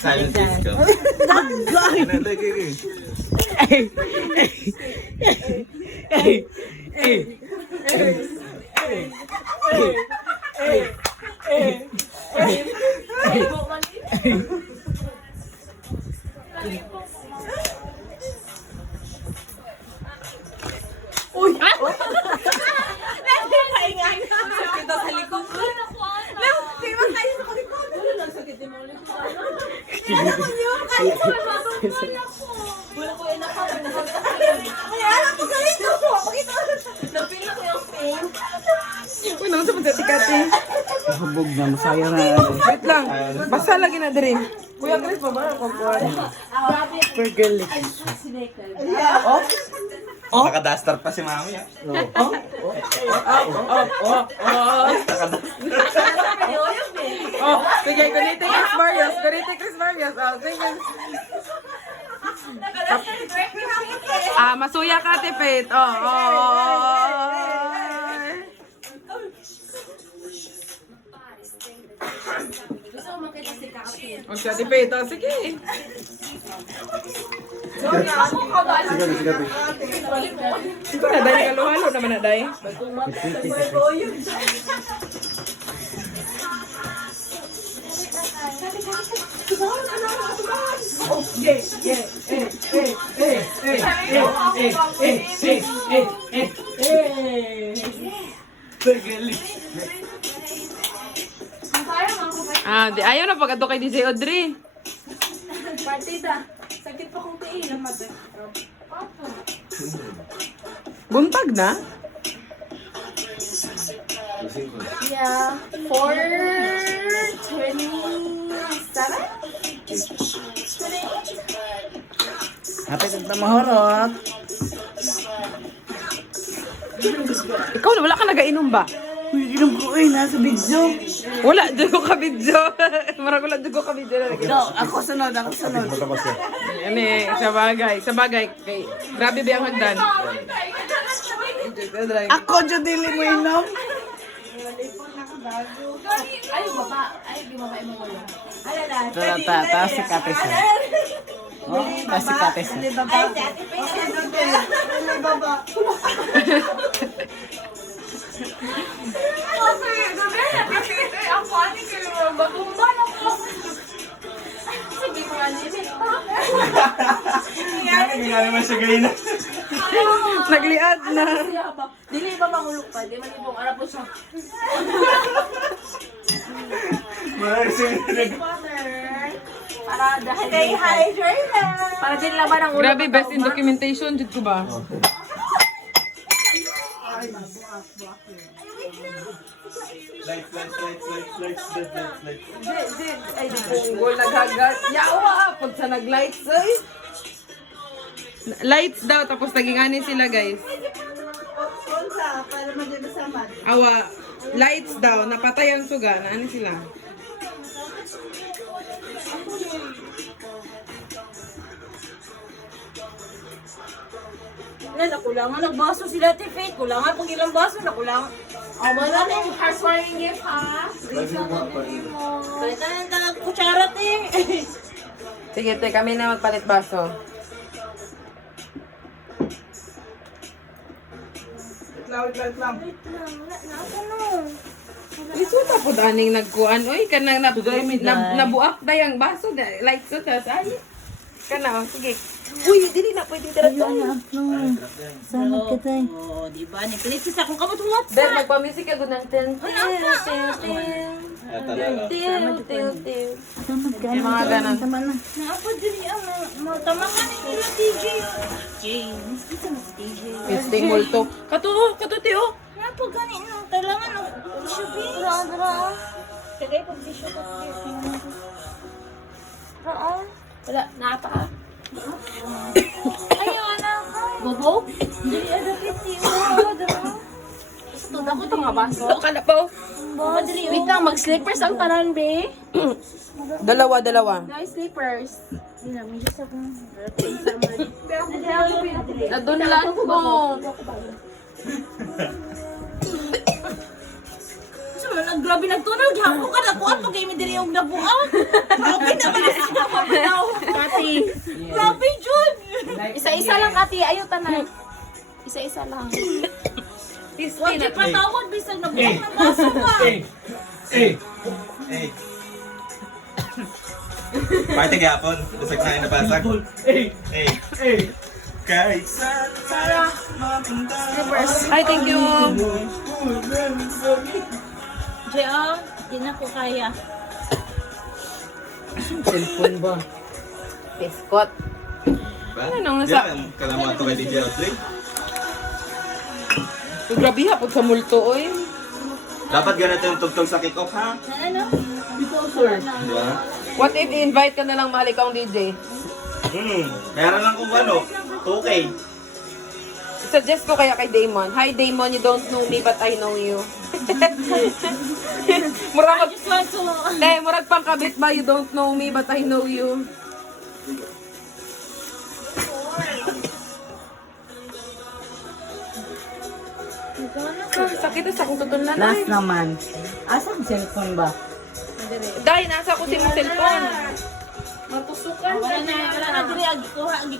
Silent disco. Uy! Paingay. Sakit daw sa likod. Di ba kayo sa likod? Wala lang sakit din mo ulit. Alam mo niyo, kayo sa likod. Wala ko yung nakapag. Ay, alam ko galit ko. Pakita ko. Napila ko yung pain. Uy, naman sa pagkatikati. Habog na, masaya na. Wait lang. Basa lagi na diri. Kuya Chris, babara ko po. Pergel. Oh? Naka-duster pa si mami. Oh, sige, ganito Chris Marios. Ganito Chris Marios. Oh, sige. Masuya ka, Tipit. Gusto ko makita si Kakapi. O siya, Tipit. Oh, sige. Ito na, dahil kaluhalo naman na, dahil. Ayaw na pag ato kay DJ Audrey. Partida. Sakit pa kong tiin ang mata. Buntag na? Yeah. 4:27? Hapit ang tamahorot. Ikaw na, wala ka nagainom ba? Uy, inom ko nasa video. Wala, dugo ka video. Marag wala dugo ka video. No, ako sunod. Yan eh, sa bagay. Kay, grabe ba ang hagdan? Ako dyan dili mo inom. Ay, baba. Ay, di baba mo wala. Alala. Taas si Kates. Oh, taas si Kates. Ay, dati pa yung baba. Ako, ani ka naman. Bagumban ako. Sige ko, ani. Hindi naman siya ganyan. Nagliad na. Dili ba mangulok pa? Di man ibong arap po siya. Marami siya ganyan. Para dahil stay hydrated. Para din laban ang ulo. Grabe, best in documentation. Dito ko ba? Lights. Ay, di punggol, naghagat. Yawa, pag sa naglights, ay. Lights daw, tapos naging sila, guys. Awa, lights daw, napatay ang suga, na sila. Nakulangan, nagbaso sila, Tifit. Kulangan pag ilang baso, nakulangan. Oh, wala na yung housewarming gift, ha? Balitan na yung talag kutsara, eh. Sige, te, kami na magpalit baso. Wait lang. Iso ta po daning nagkuan. Oy, kanang nabuak na yung baso. Lights sa ay. Kana, sige. Uy, dili na pwedeng tira doon. Salamat ka tayo. Oo, di ba? Nipilit sa akong kamot huwat. Ber, magpa-music ka gunang ten. Salamat ka. Yung mga ganon. Tama na. Naapa dili ang matamahan nila, TJ. James, kita na si TJ. Este multo. Kato, tio. Naapa gani no, kailangan no. Shobi. Dra. Kagay pag di siya wala, naapa ka. Ayaw, anak. Bobo? Dili, ada kiti. Gusto ko itong mabaso. Ito ka na po. Wait lang, mag-slippers ang tanan, be. Dalawa. Guys, slippers. Nadunlan mo. Gusto mo grabe nagtunog. Hapon ka na kuan pag kayo diri yung nabuang. Grabe naman na siya mabitaw. Kati. Grabe, Jun. Isa-isa lang, Kati. Ayaw tanan. Isa-isa lang. Huwag yung patawad, bisag nabuang na baso ka. Party gapon. Basag na napasag. Kahit saan tayo mapunta. Ay, thank you. Jo, di na ko kaya. Cellphone ba? Biskot. Ano nang nasa- Kalaman to kay DJ Audrey. Grabe hapon sa multo, oy. Dapat ganito yung tugtog sa kick-off, ha? Ano? Di ba? What if i-invite ka na lang mahal ikaw DJ? Meron lang kung ano. Okay. Suggest ko kaya kay Damon. Hi Damon, you don't know me but I know you. Murag Just want to... murag pang kabit ba, you don't know me but I know you. Sakit sa akong tutunan. Last naman. Asan cellphone ba? Dahil nasa ko si mong cellphone. Wala na diri agi kuha agi